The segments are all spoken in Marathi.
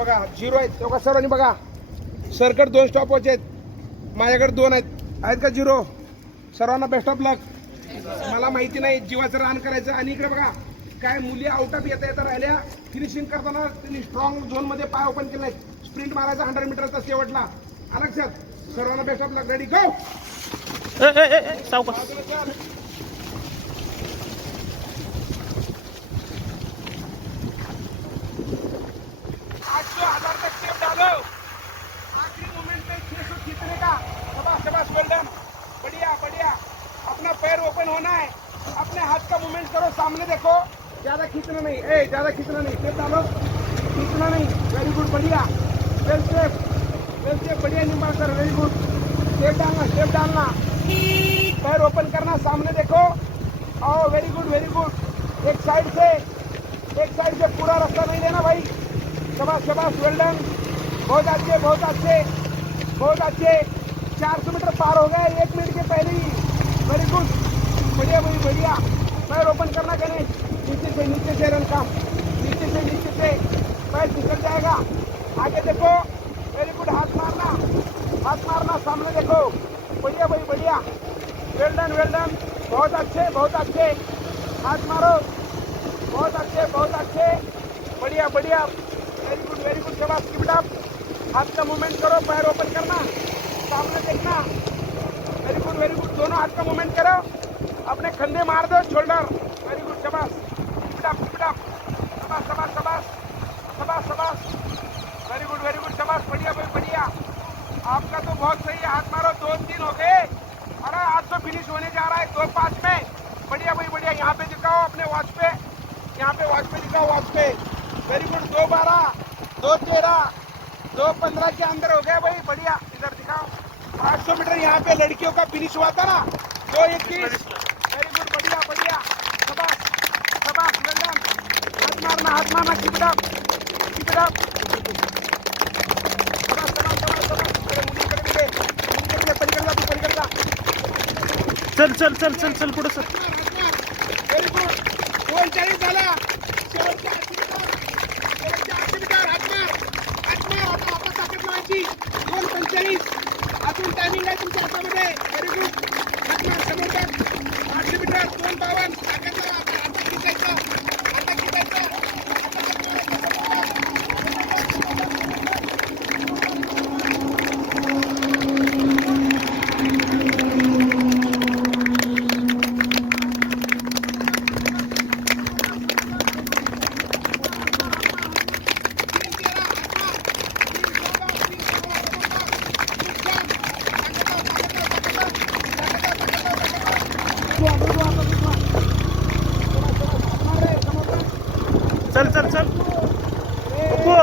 बघा 0 आहेत तेव्हा सर्वांनी बघा. सरकट 2 स्टॉपवॉच आहेत, माझ्याकडे 2 आहेत का 0? सर्वांना बेस्ट ऑफ लक. मला माहिती नाही जीवाचं रान करायचं. आणि इकडे बघा काय मुली आउट ऑफ येता येता राहिल्या. फिनिशिंग करताना त्यांनी स्ट्रॉंग झोन मध्ये पाय ओपन केले नाहीत. स्प्रिंट मारायचा 100 मीटरचा शेवटला. लक्षात. सर्वांना बेस्ट ऑफ लक. रेडी गो. सावकाश. 800,000 का स्टेप डालो. आखिरी मोमेंट में 600 खींचने का. शाबाश शाबाश, वेल डन. बढ़िया बढ़िया. अपना पैर ओपन होना है. अपने हाथ का मूवमेंट करो, सामने देखो. ज्यादा खींचना नहीं, ज्यादा खींचना नहीं. स्टेप डालो, खींचना नहीं. वेरी गुड, बढ़िया. वेल स्टेप, बढ़िया निंबाळकर, वेरी गुड. स्टेप डालना. पैर ओपन करना, सामने देखो. आओ, वेरी गुड वेरी गुड. एक साइड से पूरा रास्ता नहीं लेना भाई. शाबाश शाबाश, वेल डन. बहुत अच्छे बहुत अच्छे बहुत अच्छे. 400 मीटर पार हो गए 1 मिनट के पहले ही. वेरी गुड, बढ़िया भाई बढ़िया. पैर ओपन करना गणेश. नीचे से रन का. नीचे से पैर निकल जाएगा. आगे देखो. Very good. हाथ मारना, सामने देखो. बढ़िया भाई बढ़िया. Well done. बहुत अच्छे. हाथ मारो. बहुत अच्छे. बढ़िया. Very good. शाबाश. Keep it up. हाथ का मूवमेंट करो, पैर ओपन करना, सामने देखना. Very good. दोनों हाथ का मूवमेंट करो. अपने कंधे मार दो, शोल्डर. Very good. शाबाश. Keep it up. शाबाश. Very good. शाबाश. बढ़िया भाई बढ़िया. आपका तो बहुत सही है. हाथ मारो. 2-3 हो गए. अरे आज तो फिनिश होने जा रहा है 2-5 में. बढ़िया भाई बढ़िया. यहाँ पे दिखाओ अपने वॉच पे. दिखाओ वॉच पे. Very good. 2-12, 2-13, 2-15 के अंदर हो गया भाई. बढ़िया. इधर दिखाओ. 800 मीटर यहाँ पे लड़कियों का फिनिश हुआ था ना. 2:21. Very good. बढ़िया. शाबाश. वेल डन. हाथ मारना. Keep it up. चल पुढे सर. Very good. 42 झाला. शेवटच्या 800 मीटर. हात मार. आता ताकद लावायची. 2:45 अजून टायमिंग आहे तुमच्या हातामध्ये. Very good. हात मार. समोर बघ. 800 मीटर 2:52. ताकद लावा. आता खिचायचं. चल. बप्पू.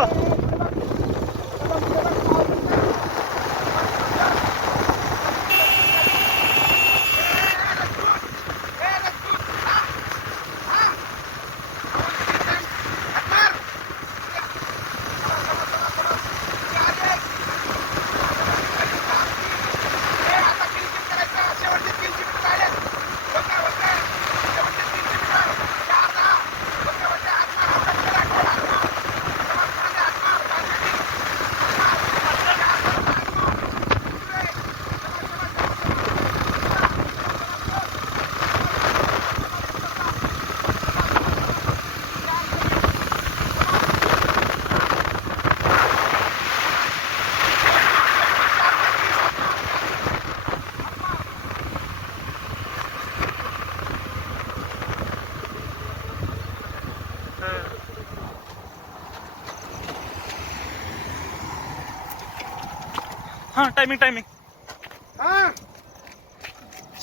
हाँ टाइमिंग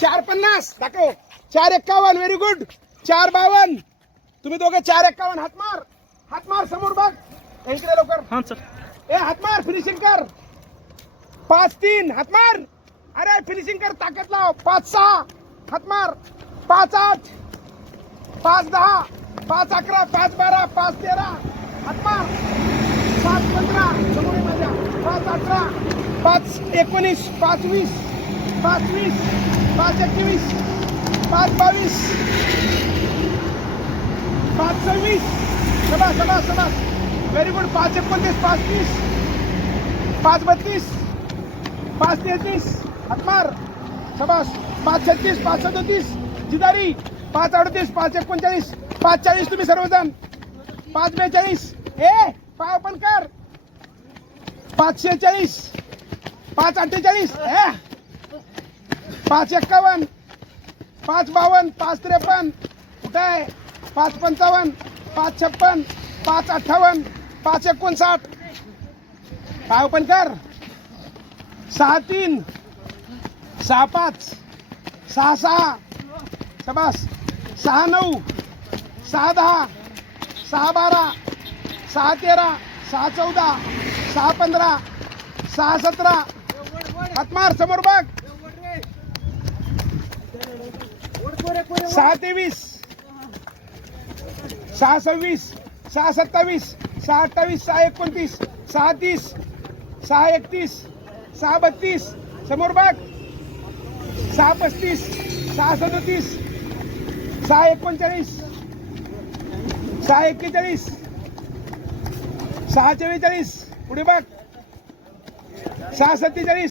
4:50 दाखव. 4:51. Very good. 4:52. तुम्ही दोघे 4:51. हात मार. समोर बघ. इकडे लवकर. हाँ सर. हात मार. फिनिशिंग कर. 5-3. हात मार. अरे फिनिशिंग कर. ताकद लाव. 5-6. हात मार. 5-8, 5-10, 5-11, 5-12, 5-13. हात मार. 5-15. समोर माझ्या. 5-18, 5-19, 5-20, 5-20, 5-21, 5-22, 5-26. शाबाश. Very good. 5 29 5 30 5 32 5 33 हात मार. शाबास. 5 36 5 37 जिदारी. 5 38 5 39 5 40 तुम्ही सर्वजण. 5 42 पाय ओपन कर. 5 46 5 48 5 51 5 52 5 53 कुठं आहे. 5 55 5 56 5 58 5 59 पाय ओपन कर. 6 3 6 5 6 6 शाबास. 6 9 6 10 6 12 6 13 6 14 6 15 6 17 हात मार. समोर बघ. 6 23 6 26 6 27 6 28 6 29 6 30 6 31 6 32 समोर बघ. 6 35 6 37 6 39 6 41 6 44 पुढे बघ. 6 47